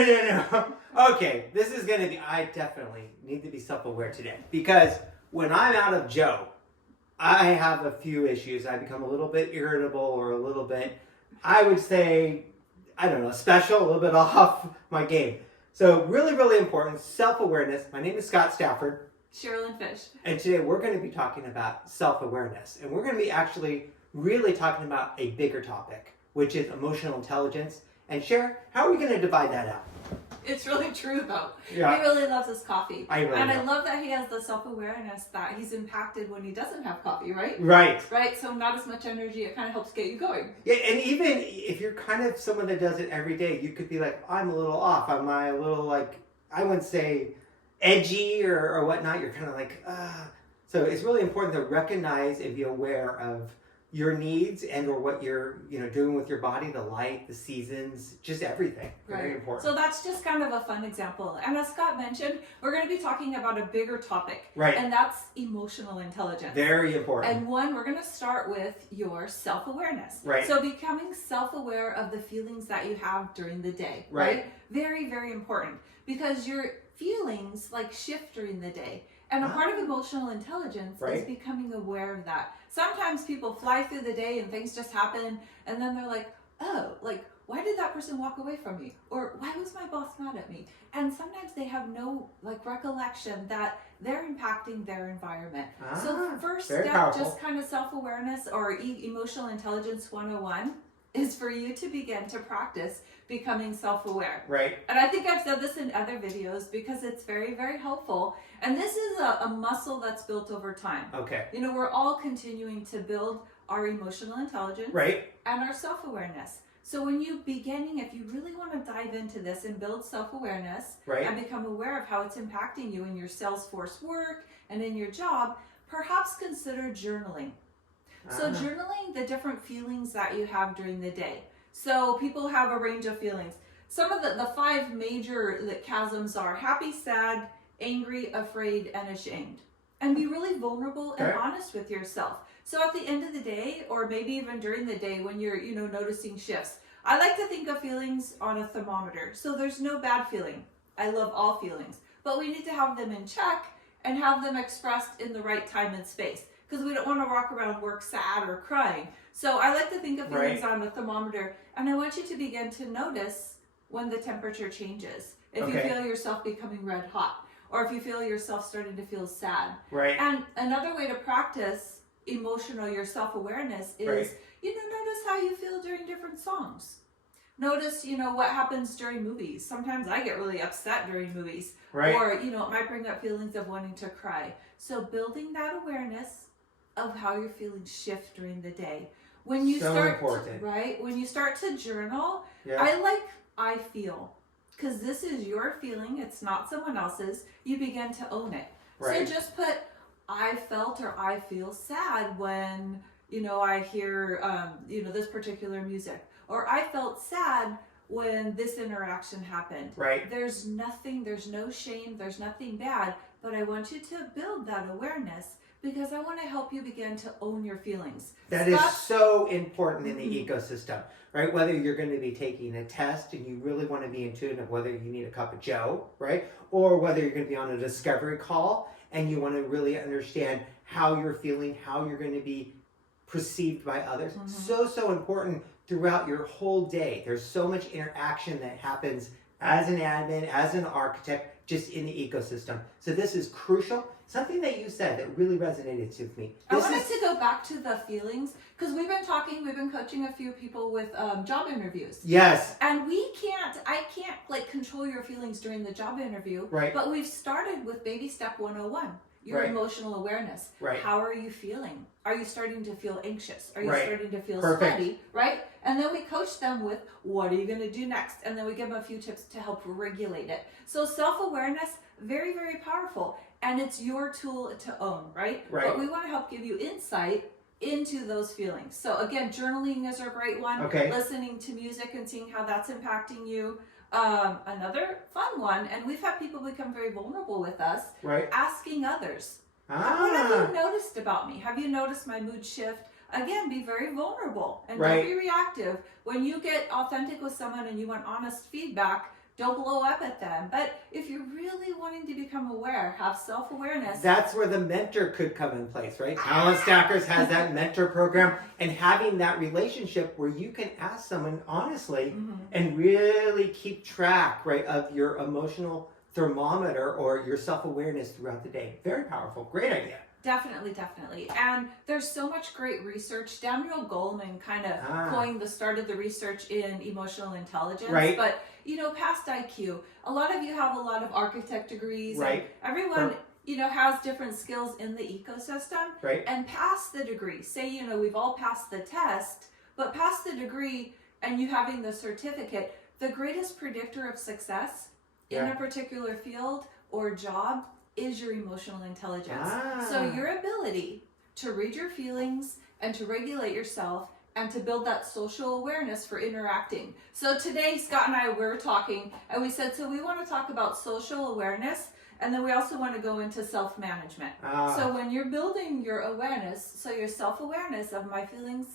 No. Okay, this is going to be, I definitely need to be self-aware today. Because when I'm out of Joe, I have a few issues. I become a little bit irritable or a little bit, I would say, I don't know, special, a little bit off my game. So really, really important, self-awareness. My name is Scott Stafford. Sherlyn Fish. And today we're going to be talking about self-awareness. And we're going to be actually really talking about a bigger topic, which is emotional intelligence. And Cher, how are we going to divide that out? It's really true, though. Yeah. He really loves his coffee. I love that he has the self-awareness that he's impacted when he doesn't have coffee, right? Right. Right, so not as much energy. It kind of helps get you going. Yeah, and even if you're kind of someone that does it every day, you could be like, I'm a little off. Am I a little, like, I wouldn't say edgy or whatnot. You're kind of like, So it's really important to recognize and be aware of your needs and or what you're doing with your body, the light, the seasons, just everything. Very important. So that's just kind of a fun example. And as Scott mentioned, we're going to be talking about a bigger topic. Right. And that's emotional intelligence. Very important. And we're going to start with your self-awareness. Right. So becoming self-aware of the feelings that you have during the day. Right. Very, very important. Because your feelings shift during the day. And a part of emotional intelligence is becoming aware of that. Sometimes people fly through the day and things just happen, and then they're like, why did that person walk away from me? Or why was my boss mad at me? And sometimes they have no recollection that they're impacting their environment. So the first step, powerful. just kind of self-awareness or emotional intelligence 101, is for you to begin to practice becoming self-aware. Right. And I think I've said this in other videos because it's very, very helpful. And this is a muscle that's built over time. Okay. We're all continuing to build our emotional intelligence and our self-awareness. So when you if you really want to dive into this and build self-awareness and become aware of how it's impacting you in your Salesforce work and in your job, perhaps consider journaling. So journaling the different feelings that you have during the day. So people have a range of feelings. Some of the 5 major chasms are happy, sad, angry, afraid, and ashamed. And be really vulnerable and honest with yourself. So at the end of the day, or maybe even during the day when you're, noticing shifts, I like to think of feelings on a thermometer. So there's no bad feeling. I love all feelings. But we need to have them in check and have them expressed in the right time and space. Because we don't want to walk around work sad or crying. So I like to think of feelings on a thermometer, and I want you to begin to notice when the temperature changes. If you feel yourself becoming red hot, or if you feel yourself starting to feel sad. Right. And another way to practice your self-awareness is, notice how you feel during different songs. Notice, what happens during movies. Sometimes I get really upset during movies. Right. Or, it might bring up feelings of wanting to cry. So building that awareness of how your feelings shift during the day. When you when you start to journal, I feel, because this is your feeling, it's not someone else's. You begin to own it. So just put, I felt or I feel sad when I hear this particular music, or I felt sad when this interaction happened. There's no shame, there's nothing bad, but I want you to build that awareness because I want to help you begin to own your feelings. That is so important in the ecosystem, right? Whether you're going to be taking a test and you really want to be in tune of whether you need a cup of Joe, right? Or whether you're going to be on a discovery call and you want to really understand how you're feeling, how you're going to be perceived by others. So important throughout your whole day. There's so much interaction that happens as an admin, as an architect, just in the ecosystem. So this is crucial. Something that you said that really resonated with me. I wanted to go back to the feelings because we've been coaching a few people with job interviews. Yes. And I can't control your feelings during the job interview. Right. But we've started with baby step 101. Your emotional awareness. How are you feeling? Are you starting to feel anxious? Are you starting to feel sweaty? Right? And then we coach them with, what are you going to do next? And then we give them a few tips to help regulate it. So self-awareness, very, very powerful. And it's your tool to own, right? But we want to help give you insight into those feelings. So again, journaling is a great one. Listening to music and seeing how that's impacting you. Another fun one, and we've had people become very vulnerable with us, asking others, what have you noticed about me? Have you noticed my mood shift? Again, be very vulnerable and don't be reactive. When you get authentic with someone and you want honest feedback, Don't blow up at them. But if you're really wanting to become aware, have self-awareness. That's where the mentor could come in place, right? Talent Stackers has that mentor program, and having that relationship where you can ask someone honestly and really keep track, right, of your emotional thermometer or your self-awareness throughout the day. Very powerful. Great idea. Definitely. And there's so much great research. Daniel Goleman kind of coined the start of the research in emotional intelligence. Right. But, past IQ, a lot of you have a lot of architect degrees. Right. And everyone, has different skills in the ecosystem. Right. And past the degree, say, we've all passed the test, but past the degree and you having the certificate, the greatest predictor of success in a particular field or job is your emotional intelligence. So your ability to read your feelings and to regulate yourself and to build that social awareness for interacting. So today, Scott and I were talking and we said, so we want to talk about social awareness, and then we also want to go into self-management. So when you're building your awareness, so your self-awareness of my feelings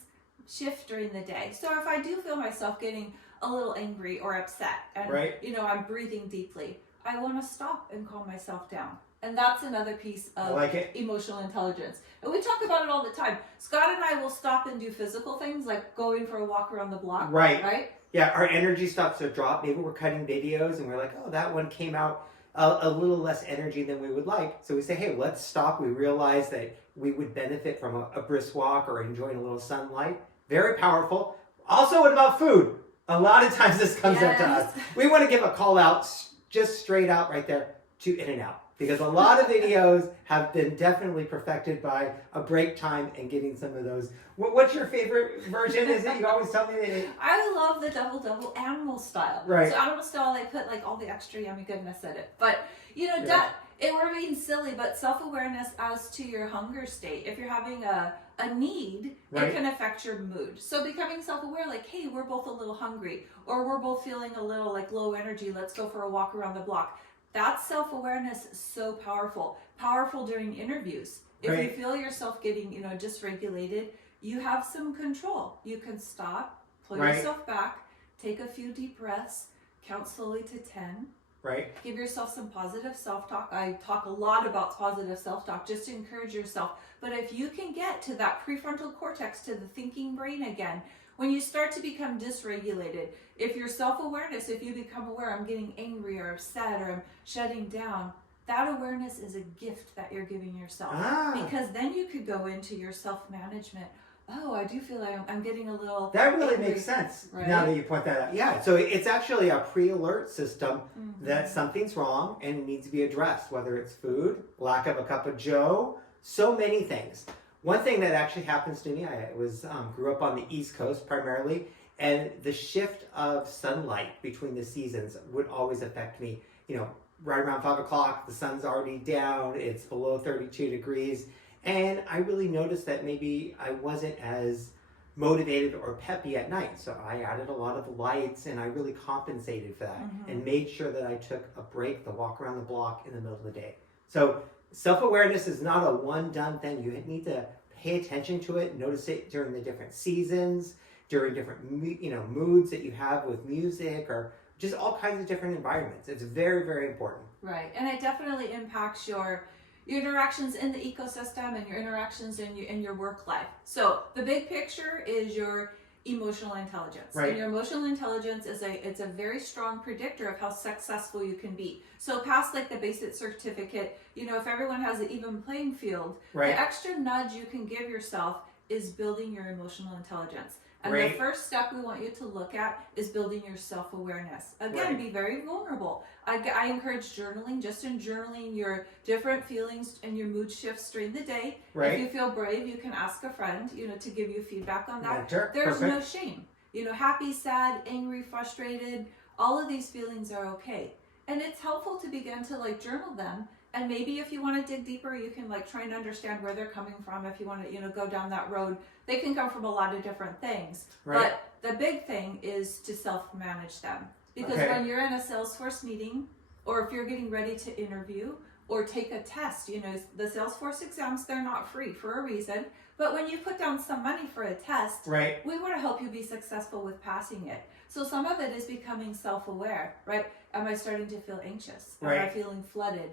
shift during the day. So if I do feel myself getting a little angry or upset and, I'm breathing deeply, I want to stop and calm myself down. And that's another piece of emotional intelligence. And we talk about it all the time. Scott and I will stop and do physical things like going for a walk around the block. Right? Yeah, our energy starts to drop. Maybe we're cutting videos and we're like, oh, that one came out a little less energy than we would like. So we say, hey, let's stop. We realize that we would benefit from a brisk walk or enjoying a little sunlight. Very powerful. Also, what about food? A lot of times this comes up to us. We want to give a call out just straight out right there to In-N-Out. Because a lot of videos have been definitely perfected by a break time and getting some of those. What's your favorite version? Is it you always tell me that? I love the double animal style. Right. So animal style, they put like all the extra yummy goodness in it. But it remains silly, but self-awareness as to your hunger state. If you're having a need, it can affect your mood. So becoming self-aware, like, hey, we're both a little hungry, or we're both feeling a little like low energy. Let's go for a walk around the block. That self-awareness is so powerful. Powerful during interviews. If you feel yourself getting, dysregulated, you have some control. You can stop, pull yourself back, take a few deep breaths, count slowly to 10. Right. Give yourself some positive self-talk. I talk a lot about positive self-talk just to encourage yourself. But if you can get to that prefrontal cortex, to the thinking brain again, when you start to become dysregulated, if your self-awareness, if you become aware, I'm getting angry or upset or I'm shutting down, that awareness is a gift that you're giving yourself. Because then you could go into your self-management. Oh, I do feel like I'm getting a little... That really angry. makes sense now that you point that out. Yeah, so it's actually a PreAlert system that something's wrong and needs to be addressed, whether it's food, lack of a cup of joe, so many things. One thing that actually happens to me, I grew up on the East Coast primarily, and the shift of sunlight between the seasons would always affect me. Right around 5 o'clock, the sun's already down, it's below 32 degrees, and I really noticed that maybe I wasn't as motivated or peppy at night. So I added a lot of lights and I really compensated for that and made sure that I took a break, the walk around the block in the middle of the day. So self-awareness is not a one-done thing. You need to pay attention to it, notice it during the different seasons, during different moods that you have with music or just all kinds of different environments. It's very, very important. Right, and it definitely impacts your interactions in the ecosystem and your interactions in your work life. So the big picture is your emotional intelligence. Right. And your emotional intelligence it's a very strong predictor of how successful you can be. So past like the basic certificate, if everyone has an even playing field, the extra nudge you can give yourself is building your emotional intelligence. And the first step we want you to look at is building your self-awareness. Again, be very vulnerable. I encourage journaling. Just in journaling your different feelings and your mood shifts during the day. If you feel brave, you can ask a friend, to give you feedback on that. There's no shame. Happy, sad, angry, frustrated, all of these feelings are okay. And it's helpful to begin to journal them. And maybe if you want to dig deeper, you can try and understand where they're coming from. If you want to, go down that road, they can come from a lot of different things. But the big thing is to self-manage them. Because when you're in a Salesforce meeting, or if you're getting ready to interview or take a test, the Salesforce exams, they're not free for a reason. But when you put down some money for a test, right, we want to help you be successful with passing it. So some of it is becoming self-aware, right? Am I starting to feel anxious? Am I feeling flooded?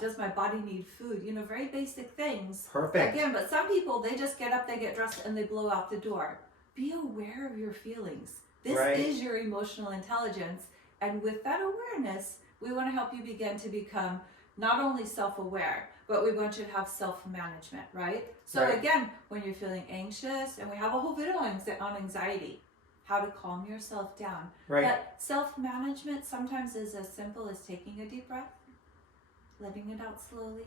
Does my body need food? You know, very basic things. Perfect. Again, but some people, they just get up, they get dressed, and they blow out the door. Be aware of your feelings. This is your emotional intelligence. And with that awareness, we want to help you begin to become not only self-aware, but we want you to have self-management, right? So again, when you're feeling anxious, and we have a whole video on anxiety, how to calm yourself down. But self-management sometimes is as simple as taking a deep breath, letting it out slowly,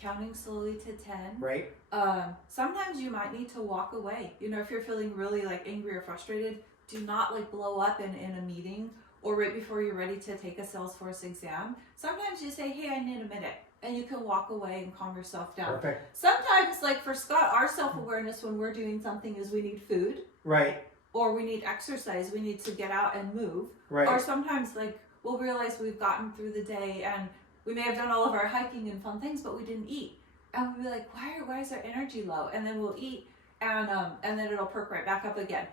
counting slowly to 10. Sometimes you might need to walk away. You know, if you're feeling really like angry or frustrated, do not like blow up in a meeting or right before you're ready to take a Salesforce exam. Sometimes you say, hey, I need a minute. And you can walk away and calm yourself down. Sometimes, like for Scott, our self-awareness when we're doing something is we need food. Or we need exercise. We need to get out and move. Or sometimes like we'll realize we've gotten through the day and we may have done all of our hiking and fun things, but we didn't eat. And we'll be like, why is our energy low? And then we'll eat and then it'll perk right back up again.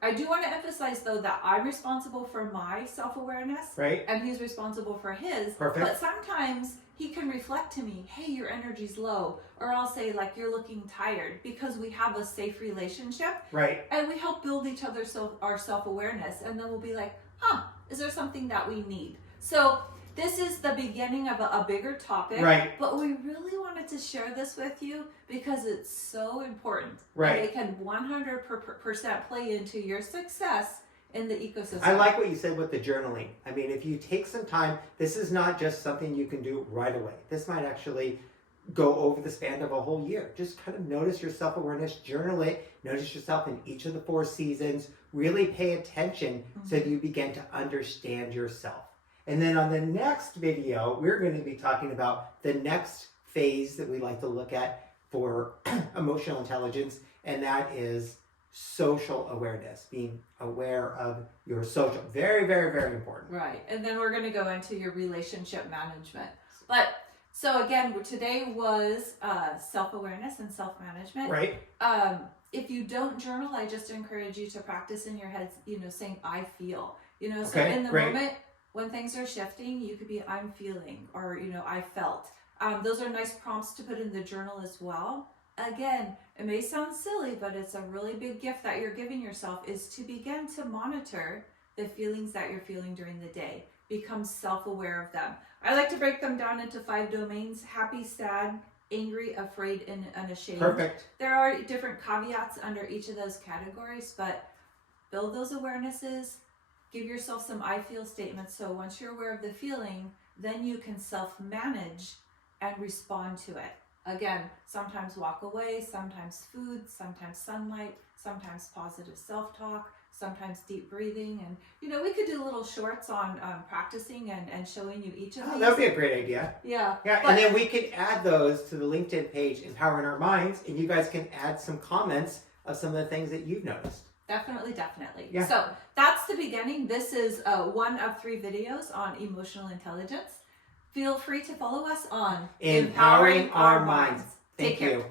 I do want to emphasize though that I'm responsible for my self-awareness. And he's responsible for his. But sometimes he can reflect to me, hey, your energy's low. Or I'll say like, you're looking tired, because we have a safe relationship. And we help build each other's our self-awareness. And then we'll be like, is there something that we need? So this is the beginning of a bigger topic, but we really wanted to share this with you because it's so important. And it can 100% play into your success in the ecosystem. I like what you said with the journaling. I mean, if you take some time, this is not just something you can do right away. This might actually go over the span of a whole year. Just kind of notice your self-awareness, journal it, notice yourself in each of the 4 seasons, really pay attention so that you begin to understand yourself. And then on the next video, we're going to be talking about the next phase that we like to look at for emotional intelligence, and that is social awareness, being aware of your social. Very, very, very important. And then we're going to go into your relationship management. But so again, today was self-awareness and self-management. If you don't journal, I just encourage you to practice in your head, you know, saying, I feel. You know, so in the moment, when things are shifting, you could be, I'm feeling, or, you know, I felt. Those are nice prompts to put in the journal as well. Again, it may sound silly, but it's a really big gift that you're giving yourself, is to begin to monitor the feelings that you're feeling during the day. Become self-aware of them. I like to break them down into 5 domains: happy, sad, angry, afraid, and unashamed. There are different caveats under each of those categories, but build those awarenesses. Give yourself some I feel statements. So once you're aware of the feeling, then you can self-manage and respond to it. Again, sometimes walk away, sometimes food, sometimes sunlight, sometimes positive self-talk, sometimes deep breathing. And, you know, we could do little shorts on practicing and showing you each of these. That would be a great idea. But, and then we could add those to the LinkedIn page, Empowering Our Minds, and you guys can add some comments of some of the things that you've noticed. Definitely. So that's the beginning. This is 1 of 3 videos on emotional intelligence. Feel free to follow us on Empowering Our Minds. Thank you.